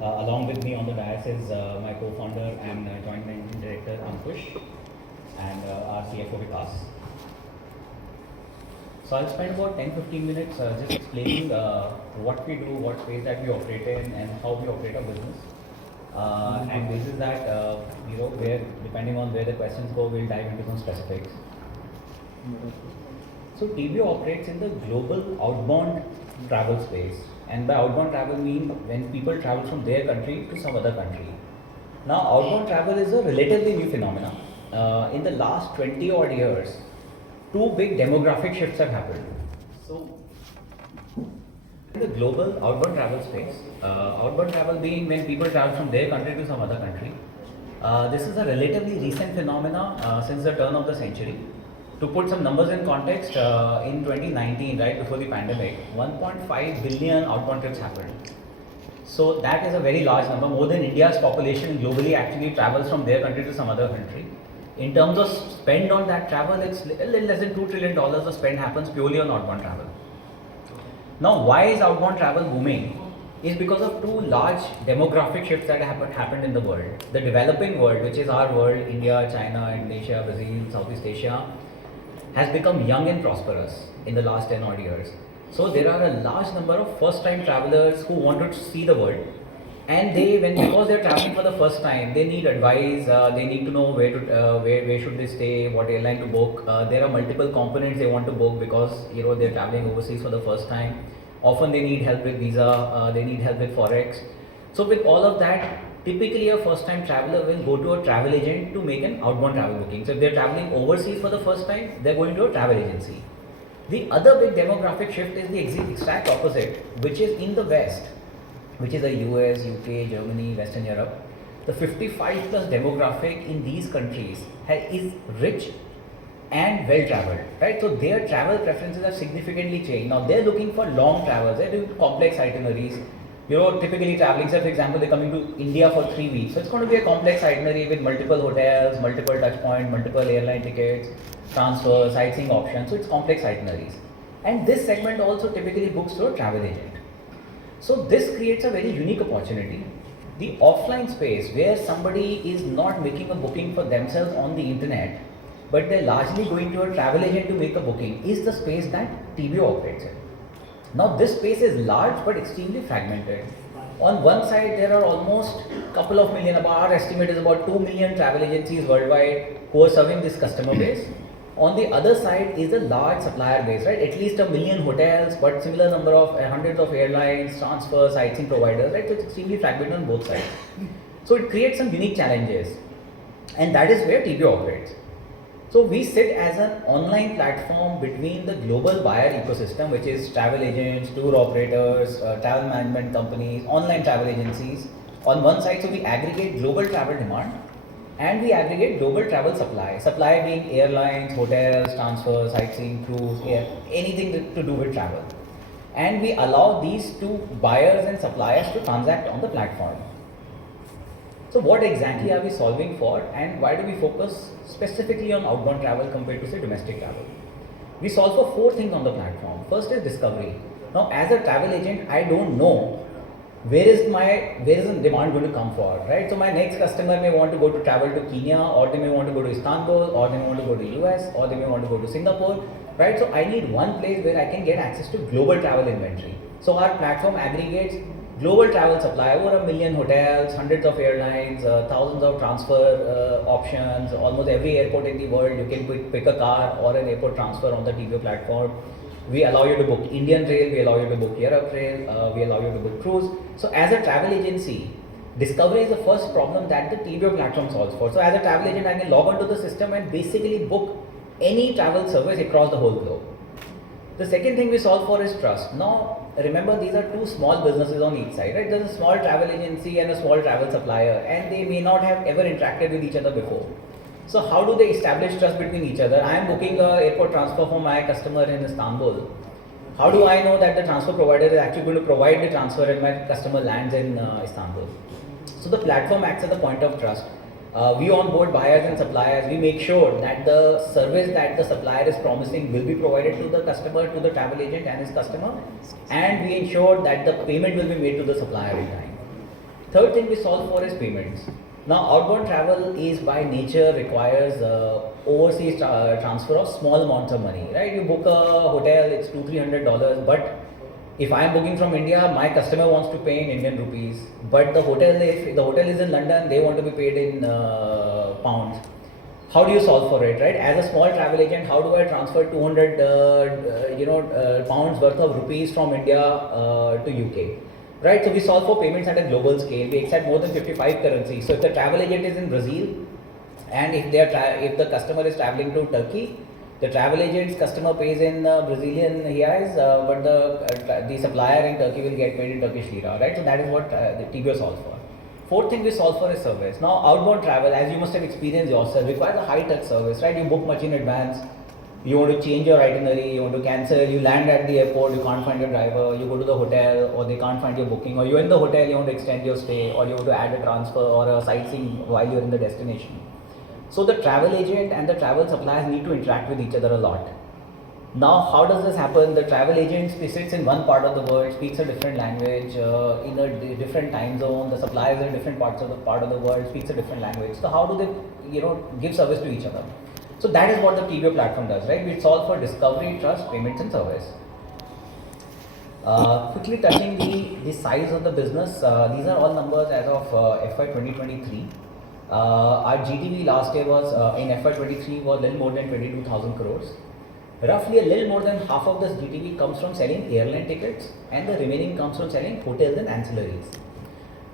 Along with me on the dais is my co-founder and joint managing director Ankush and our CFO Vikas. So I'll spend about 10-15 minutes just explaining what we do, what space that we operate in, and how we operate our business. And this is that where depending on where the questions go, we'll dive into some specifics. So TBO operates in the global outbound travel space, and by outbound travel mean when people travel from their country to some other country. Now outbound travel is a relatively new phenomenon. In the last 20 odd years, two big demographic shifts have happened. So in the global outbound travel space, outbound travel being when people travel from their country to some other country. This is a relatively recent phenomena since the turn of the century. To put some numbers in context, in 2019, right before the pandemic, 1.5 billion outbound trips happened. So that is a very large number, more than India's population globally actually travels from their country to some other country. In terms of spend on that travel, it's a little less than $2 trillion of spend happens purely on outbound travel. Now, why is outbound travel booming? Is because of two large demographic shifts that happened in the world. The developing world, which is our world, India, China, Indonesia, Brazil, Southeast Asia, has become young and prosperous in the last 10 odd years. So there are a large number of first time travelers who want to see the world, and because they're traveling for the first time, they need advice, they need to know where should they stay, what airline to book. There are multiple components they want to book because they're traveling overseas for the first time. Often they need help with visa, they need help with forex. So with all of that, typically a first time traveler will go to a travel agent to make an outbound travel booking. So if they're traveling overseas for the first time, they're going to a travel agency. The other big demographic shift is the exact opposite, which is in the West, which is the US, UK, Germany, Western Europe. The 55 plus demographic in these countries is rich and well traveled, right? So their travel preferences have significantly changed. Now they're looking for long travels, they're doing complex itineraries. Typically traveling, say for example, they're coming to India for 3 weeks. So it's going to be a complex itinerary with multiple hotels, multiple touch points, multiple airline tickets, transfer, sightseeing options. So it's complex itineraries. And this segment also typically books through a travel agent. So this creates a very unique opportunity. The offline space where somebody is not making a booking for themselves on the internet, but they're largely going to a travel agent to make a booking, is the space that TBO operates in. Now this space is large but extremely fragmented. On one side there are almost couple of million, about our estimate is about 2 million travel agencies worldwide who are serving this customer base. On the other side is a large supplier base, right? At least 1 million hotels, but similar number of hundreds of airlines, transfer, sightseeing providers, right? So it's extremely fragmented on both sides. So it creates some unique challenges, and that is where TBO operates. So we sit as an online platform between the global buyer ecosystem, which is travel agents, tour operators, travel management companies, online travel agencies. On one side, so we aggregate global travel demand and we aggregate global travel supply. Supply being airlines, hotels, transfer, sightseeing, cruise, anything to do with travel. And we allow these two buyers and suppliers to transact on the platform. So what exactly are we solving for, and why do we focus specifically on outbound travel compared to say domestic travel? We solve for 4 things on the platform. First is discovery. Now as a travel agent, I don't know where is the demand going to come for, right? So my next customer may want to go to travel to Kenya, or they may want to go to Istanbul, or they may want to go to US, or they may want to go to Singapore, right? So I need one place where I can get access to global travel inventory. So our platform aggregates global travel supply, over 1 million hotels, hundreds of airlines, thousands of transfer options, almost every airport in the world. You can pick a car or an airport transfer on the TBO platform. We allow you to book Indian Rail, we allow you to book Europe Rail, we allow you to book Cruise. So as a travel agency, discovery is the first problem that the TBO platform solves for. So as a travel agent, I can log onto the system and basically book any travel service across the whole globe. The second thing we solve for is trust. Now, remember, these are two small businesses on each side, right? There's a small travel agency and a small travel supplier, and they may not have ever interacted with each other before. So how do they establish trust between each other? I am booking an airport transfer for my customer in Istanbul. How do I know that the transfer provider is actually going to provide the transfer and my customer lands in Istanbul? So the platform acts as a point of trust. We onboard buyers and suppliers. We make sure that the service that the supplier is promising will be provided to the customer, to the travel agent and his customer, and we ensure that the payment will be made to the supplier in time. Third thing we solve for is payments. Now, outbound travel is by nature requires overseas transfer of small amounts of money, right? You book a hotel, it's $200-300, but if I am booking from India, my customer wants to pay in Indian rupees, but if the hotel is in London, they want to be paid in pounds. How do you solve for it, right? As a small travel agent, how do I transfer 200 pounds worth of rupees from India to UK? Right, so we solve for payments at a global scale. We accept more than 55 currencies. So if the travel agent is in Brazil, and if the customer is traveling to Turkey, the travel agent's customer pays in Brazilian reais, but the supplier in Turkey will get paid in Turkish lira, right? So that is what the TBO solves for. Fourth thing we solve for is service. Now, outbound travel, as you must have experienced yourself, requires a high-touch service, right? You book much in advance. You want to change your itinerary, you want to cancel, you land at the airport, you can't find your driver, you go to the hotel, or they can't find your booking, or you're in the hotel, you want to extend your stay, or you want to add a transfer or a sightseeing while you're in the destination. So the travel agent and the travel suppliers need to interact with each other a lot. Now, how does this happen? The travel agent sits in one part of the world, speaks a different language, in a different time zone. The suppliers in different parts of the world speaks a different language. So how do they, give service to each other? So that is what the TBO platform does, right? We solve for discovery, trust, payments, and service. Quickly touching the size of the business. These are all numbers as of FY 2023. Our GTV last year was in FY 23 was a little more than 22,000 crores. Roughly a little more than half of this GTV comes from selling airline tickets, and the remaining comes from selling hotels and ancillaries.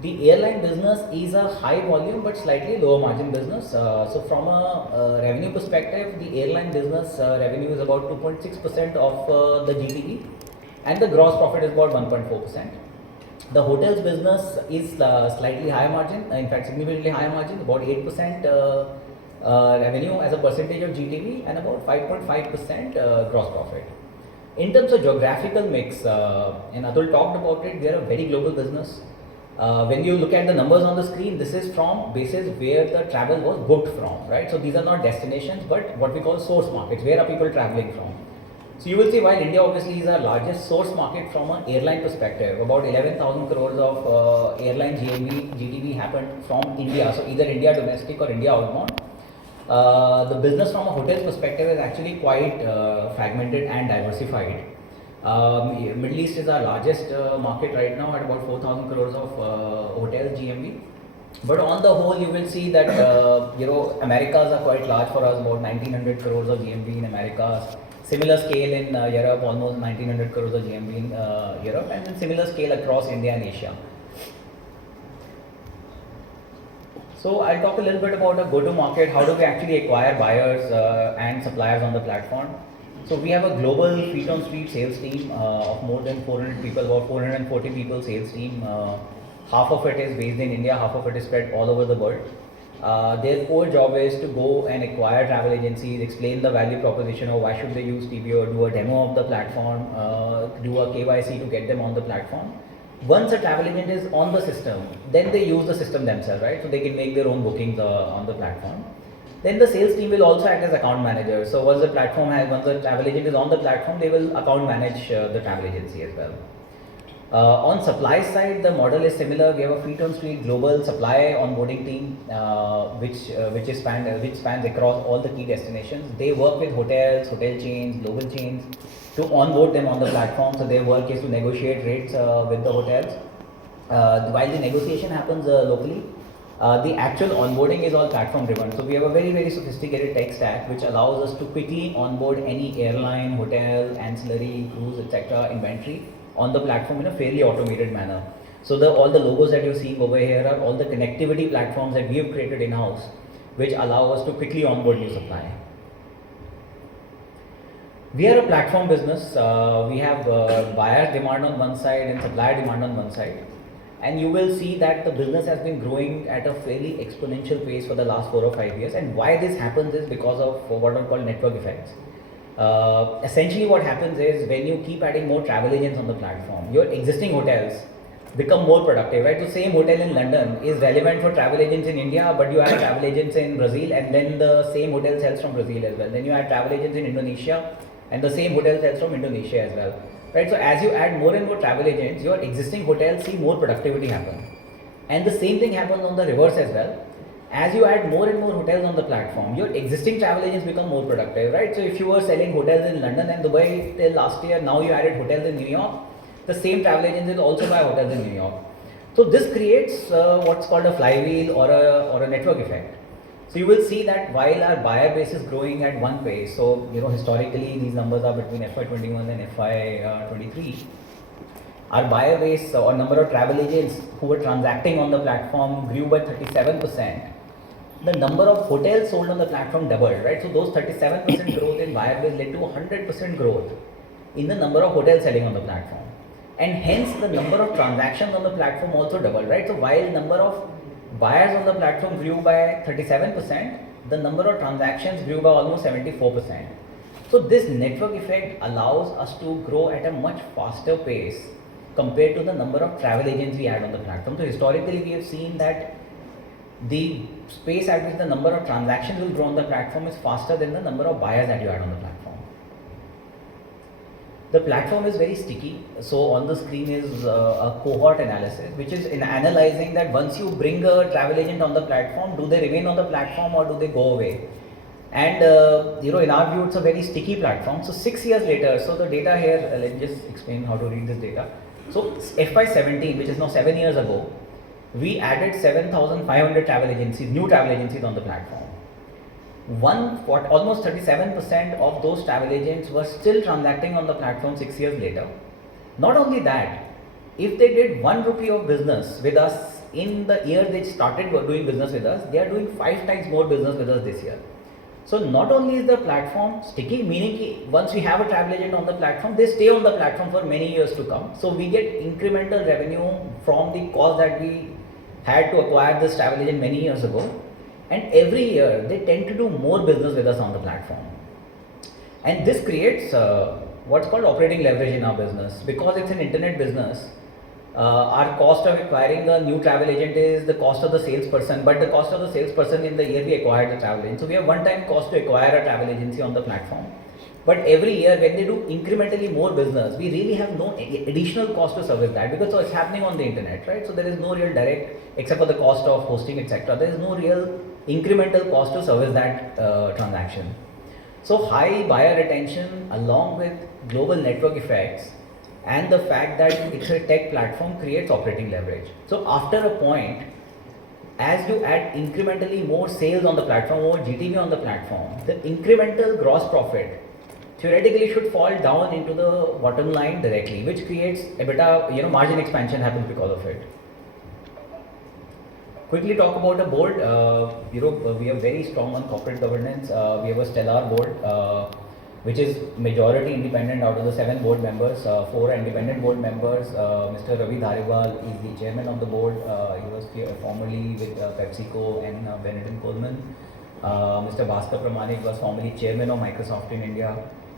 The airline business is a high volume but slightly lower margin business. So from a revenue perspective, the airline business revenue is about 2.6% of the GTV, and the gross profit is about 1.4%. The hotels business is slightly higher margin, in fact significantly higher margin, about 8% revenue as a percentage of GTV, and about 5.5% gross profit. In terms of geographical mix, and Atul talked about it, we are a very global business. When you look at the numbers on the screen, this is from basis where the travel was booked from, right? So these are not destinations, but what we call source markets. Where are people traveling from? So you will see, while India obviously is our largest source market from an airline perspective, about 11,000 crores of airline GTV happened from India. So either India domestic or India outbound. The business from a hotels perspective is actually quite fragmented and diversified. Middle East is our largest market right now at about 4,000 crores of hotels GMV. But on the whole, you will see that Americas are quite large for us, about 1,900 crores of GMV in Americas. Similar scale in Europe, almost 1,900 crores of GMV in Europe, and then similar scale across India and Asia. So I'll talk a little bit about a go-to-market. How do we actually acquire buyers and suppliers on the platform? So we have a global feet-on-street sales team of more than 400 people, about 440 people sales team. Half of it is based in India, half of it is spread all over the world. Their core job is to go and acquire travel agencies, explain the value proposition of why should they use TBO, do a demo of the platform, do a KYC to get them on the platform. Once a travel agent is on the system, then they use the system themselves, right? So they can make their own bookings on the platform. Then the sales team will also act as account manager. So once the travel agent is on the platform, they will account manage the travel agency as well. On supply side, the model is similar. We have a feet-on-street global supply onboarding team, which spans across all the key destinations. They work with hotels, hotel chains, global chains to onboard them on the platform. So their work is to negotiate rates with the hotels. While the negotiation happens locally, the actual onboarding is all platform driven. So we have a very, very sophisticated tech stack which allows us to quickly onboard any airline, hotel, ancillary, cruise, etc. inventory on the platform in a fairly automated manner. So all the logos that you're seeing over here are all the connectivity platforms that we have created in-house, which allow us to quickly onboard new supply. We are a platform business. We have buyer demand on one side and supplier demand on one side. And you will see that the business has been growing at a fairly exponential pace for the last 4 or 5 years. And why this happens is because of what are called network effects. Essentially what happens is when you keep adding more travel agents on the platform, your existing hotels become more productive, right? The same hotel in London is relevant for travel agents in India, but you add travel agents in Brazil, and then the same hotel sells from Brazil as well. Then you add travel agents in Indonesia, and the same hotel sells from Indonesia as well, right? So as you add more and more travel agents, your existing hotels see more productivity happen. And the same thing happens on the reverse as well. As you add more and more hotels on the platform, your existing travel agents become more productive, right? So if you were selling hotels in London and Dubai till last year, now you added hotels in New York, the same travel agents will also buy hotels in New York. So this creates what's called a flywheel or a network effect. So you will see that while our buyer base is growing at one pace, so historically these numbers are between FY21 and FY23. Our buyer base or number of travel agents who were transacting on the platform grew by 37%. The number of hotels sold on the platform doubled, right? So those 37% growth in buyer base led to 100% growth in the number of hotels selling on the platform. And hence the number of transactions on the platform also doubled, right? So while number of buyers on the platform grew by 37%, the number of transactions grew by almost 74%. So this network effect allows us to grow at a much faster pace compared to the number of travel agents we add on the platform. So historically we have seen that the space at which the number of transactions will grow on the platform is faster than the number of buyers that you add on the platform. The platform is very sticky. So on the screen is a cohort analysis, which is in analyzing that once you bring a travel agent on the platform, do they remain on the platform or do they go away? And in our view, it's a very sticky platform. So 6 years later, so the data here, let me just explain how to read this data. So FY17, which is now 7 years ago, we added 7,500 travel agencies, new travel agencies on the platform. Almost 37% of those travel agents were still transacting on the platform 6 years later. Not only that, if they did 1 rupee of business with us in the year they started doing business with us, they are doing 5 times more business with us this year. So not only is the platform sticky, meaning once we have a travel agent on the platform, they stay on the platform for many years to come. So we get incremental revenue from the cost that we had to acquire this travel agent many years ago. And every year they tend to do more business with us on the platform. And this creates what's called operating leverage in our business. Because it's an internet business, our cost of acquiring a new travel agent is the cost of the salesperson, but the cost of the salesperson in the year we acquired the travel agent. So we have one-time cost to acquire a travel agency on the platform. But every year when they do incrementally more business, we really have no additional cost to service that, because so it's happening on the internet, right? So there is no real direct, except for the cost of hosting, etc. There is no real incremental cost to service that transaction. So high buyer retention along with global network effects and the fact that it's a tech platform creates operating leverage. So after a point, as you add incrementally more sales on the platform, more GTV on the platform, the incremental gross profit theoretically should fall down into the bottom line directly, which creates EBITDA, margin expansion happens because of it. Quickly talk about the board. We are very strong on corporate governance. We have a stellar board, which is majority independent. Out of the 7 board members, 4 independent board members. Mr. Ravi Dhariwal is the chairman of the board. He was formerly with PepsiCo and Benetton Coleman. Mr. Bhaskar Pramanik was formerly chairman of Microsoft in India.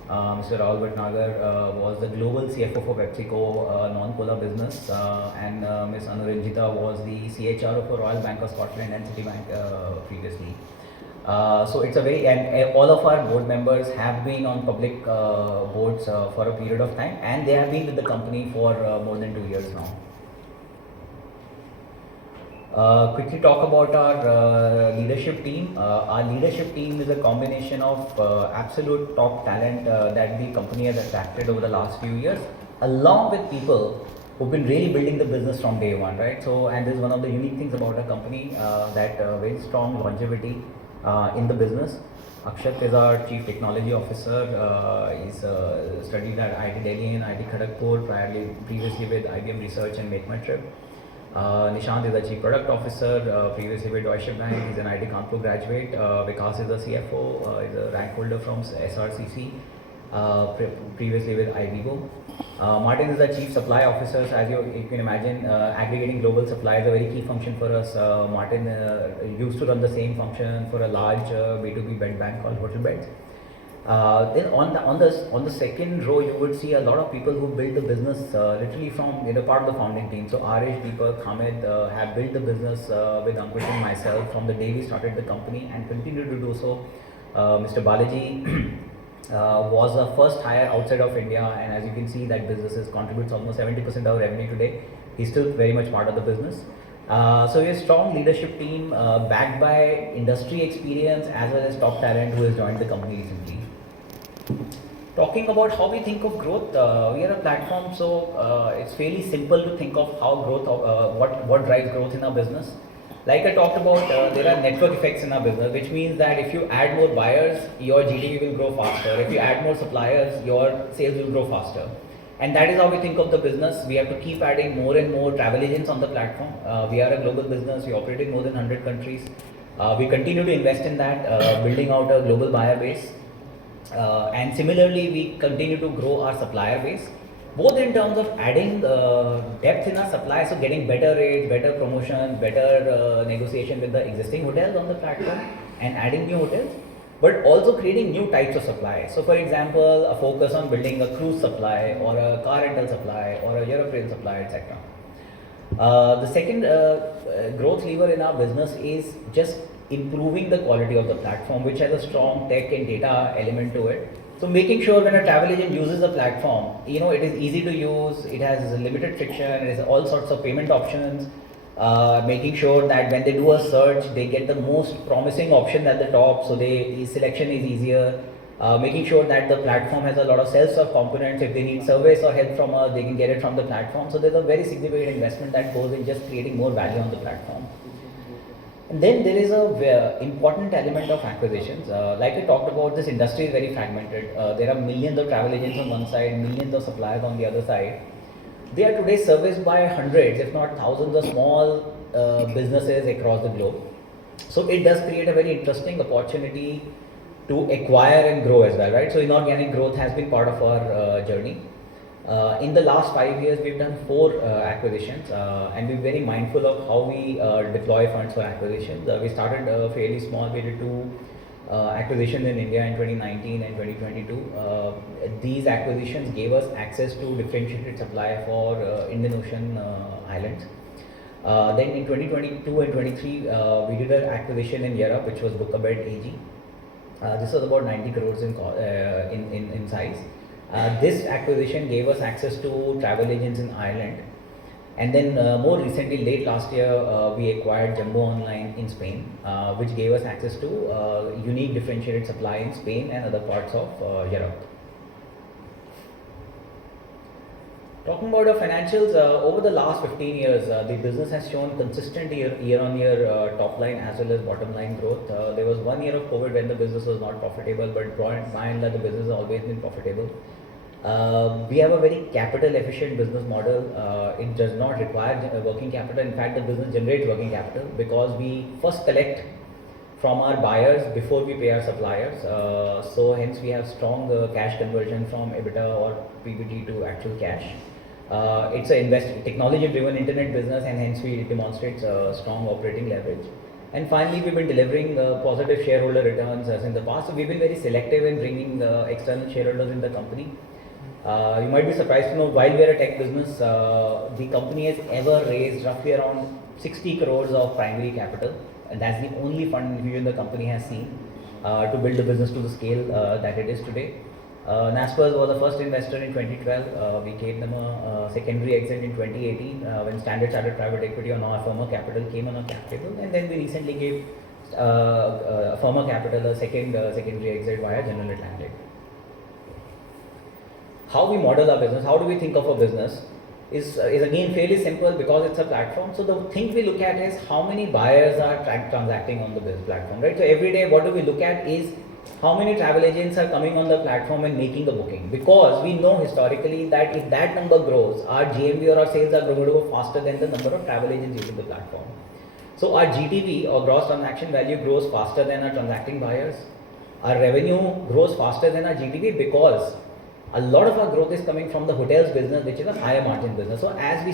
Mr. Rahul Bhatnagar was the global CFO for PepsiCo non-cola business, and Ms. Anuranjita was the CHRO for Royal Bank of Scotland and Citibank previously. So it's a very, and all of our board members have been on public boards for a period of time, and they have been with the company for more than 2 years now. Quickly talk about our leadership team. Our leadership team is a combination of absolute top talent that the company has attracted over the last few years, along with people who've been really building the business from day one, right? So, and this is one of the unique things about our company, that very strong longevity in the business. Akshat is our Chief Technology Officer. He's studied at IIT Delhi and IIT Kharagpur, previously with IBM Research and Make My Trip. Nishant is the Chief Product Officer, previously with Deutsche Bank. He's an IIT Kanpur graduate. Vikas is the CFO, he's a rank holder from SRCC, previously with IBM. Martin is the Chief Supply Officer. So as you can imagine, aggregating global supply is a very key function for us. Martin used to run the same function for a large B2B bed bank called Hotel Beds. Then on the second row, you would see a lot of people who built the business literally from part of the founding team. So Arish, Deepak, Hamid have built the business with Ankush and myself from the day we started the company and continue to do so. Mr. Balaji was the first hire outside of India, and as you can see, that business contributes almost 70% of our revenue today. He's still very much part of the business. So we have a strong leadership team backed by industry experience as well as top talent who has joined the company recently. Talking about how we think of growth, we are a platform, so it's fairly simple to think of how growth, what drives growth in our business. Like I talked about, there are network effects in our business, which means that if you add more buyers, your GTV will grow faster. If you add more suppliers, your sales will grow faster. And that is how we think of the business. We have to keep adding more and more travel agents on the platform. We are a global business. We operate in more than 100 countries. We continue to invest in that, building out a global buyer base. And similarly, we continue to grow our supplier base, both in terms of adding depth in our supply, so getting better rates, better promotions, better negotiation with the existing hotels on the platform and adding new hotels, but also creating new types of supply. So for example, a focus on building a cruise supply or a car rental supply or a European supply, etc. The second growth lever in our business is just improving the quality of the platform, which has a strong tech and data element to it. So making sure when a travel agent uses the platform, it is easy to use, it has limited friction, it has all sorts of payment options, making sure that when they do a search, they get the most promising option at the top, so selection is easier. Making sure that the platform has a lot of self-serve components. If they need service or help from us, they can get it from the platform. So there's a very significant investment that goes in just creating more value on the platform. And then there is a important element of acquisitions. Like I talked about, this industry is very fragmented. There are millions of travel agents on one side, millions of suppliers on the other side. They are today serviced by hundreds, if not thousands, of small businesses across the globe. So it does create a very interesting opportunity to acquire and grow as well, right? So inorganic growth has been part of our journey. In the last 5 years, we've done 4 acquisitions, and we're very mindful of how we deploy funds for acquisitions. We started fairly small. We did 2 acquisitions in India in 2019 and 2022. These acquisitions gave us access to differentiated supply for Indian Ocean islands. Then in 2022 and 23, we did an acquisition in Europe, which was Bookabed AG. This was about 90 crores in size. This acquisition gave us access to travel agents in Ireland. And then more recently, late last year, we acquired Jumbo Online in Spain, which gave us access to unique differentiated supply in Spain and other parts of Europe. Talking about our financials, over the last 15 years, the business has shown consistent year-on-year top line as well as bottom line growth. There was 1 year of COVID when the business was not profitable, but by and large, the business has always been profitable. We have a very capital efficient business model. It does not require working capital. In fact, the business generates working capital because we first collect from our buyers before we pay our suppliers. So hence we have strong cash conversion from EBITDA or PBT to actual cash. It's a technology driven internet business, and hence we demonstrate strong operating leverage. And finally, we've been delivering positive shareholder returns as in the past. So we've been very selective in bringing external shareholders in the company. You might be surprised to know, while we are a tech business, the company has ever raised roughly around 60 crores of primary capital, and that's the only fund infusion the company has seen to build the business to the scale that it is today. Naspers was the first investor in 2012. We gave them a secondary exit in 2018 when Standard Chartered Private Equity on our Firma Capital came on our cap table, and then we recently gave Firma Capital a secondary exit via General Atlantic. How we model our business, how do we think of a business, is again fairly simple because it's a platform. So the thing we look at is how many buyers are transacting on the business platform, right? So every day, what do we look at is how many travel agents are coming on the platform and making a booking, because we know historically that if that number grows, our GMV or our sales are going to go faster than the number of travel agents using the platform. So our GTV or gross transaction value grows faster than our transacting buyers. Our revenue grows faster than our GTV because a lot of our growth is coming from the hotels business, which is a higher margin business. So as we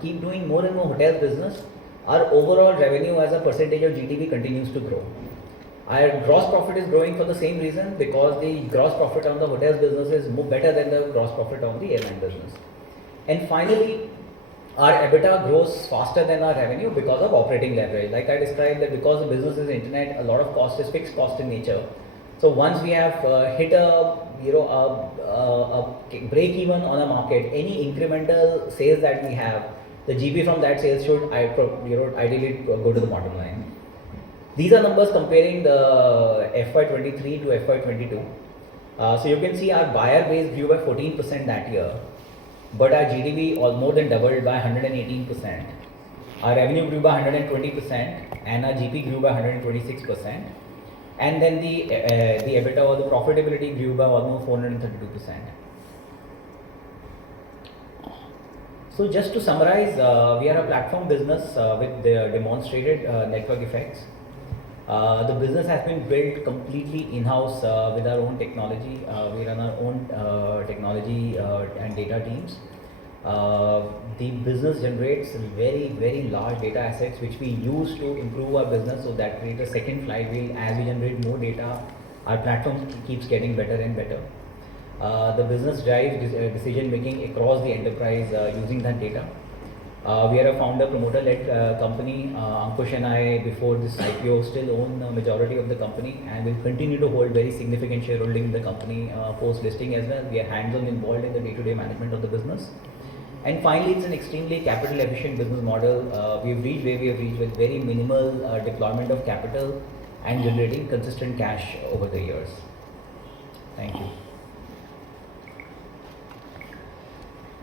keep doing more and more hotels business, our overall revenue as a percentage of GTV continues to grow. Our gross profit is growing for the same reason, because the gross profit on the hotels business is better than the gross profit on the airline business. And finally, our EBITDA grows faster than our revenue because of operating leverage. Like I described, that because the business is internet, a lot of cost is fixed cost in nature. So once we have hit a break even on a market, any incremental sales that we have The GP from that sales should ideally go to the bottom line. These are numbers comparing the FY23 to FY22. So you can see our buyer base grew by 14% that year, but our GDP more than doubled by 118%. Our revenue grew by 120% and our GP grew by 126%. And then the EBITDA or the profitability grew by almost 432%. So just to summarize, we are a platform business with the demonstrated network effects. The business has been built completely in-house with our own technology. We run our own technology and data teams. The business generates very large data assets which we use to improve our business, so that creates a second flywheel. As we generate more data, our platform keeps getting better and better. The business drives decision making across the enterprise using that data. We are a founder promoter led company. Ankush and I, before this IPO, still own a majority of the company and will continue to hold very significant shareholding in the company post listing as well. We are hands on involved in the day-to-day management of the business. And finally, it's an extremely capital efficient business model. We've reached where we have reached with very minimal deployment of capital and generating consistent cash over the years. Thank you.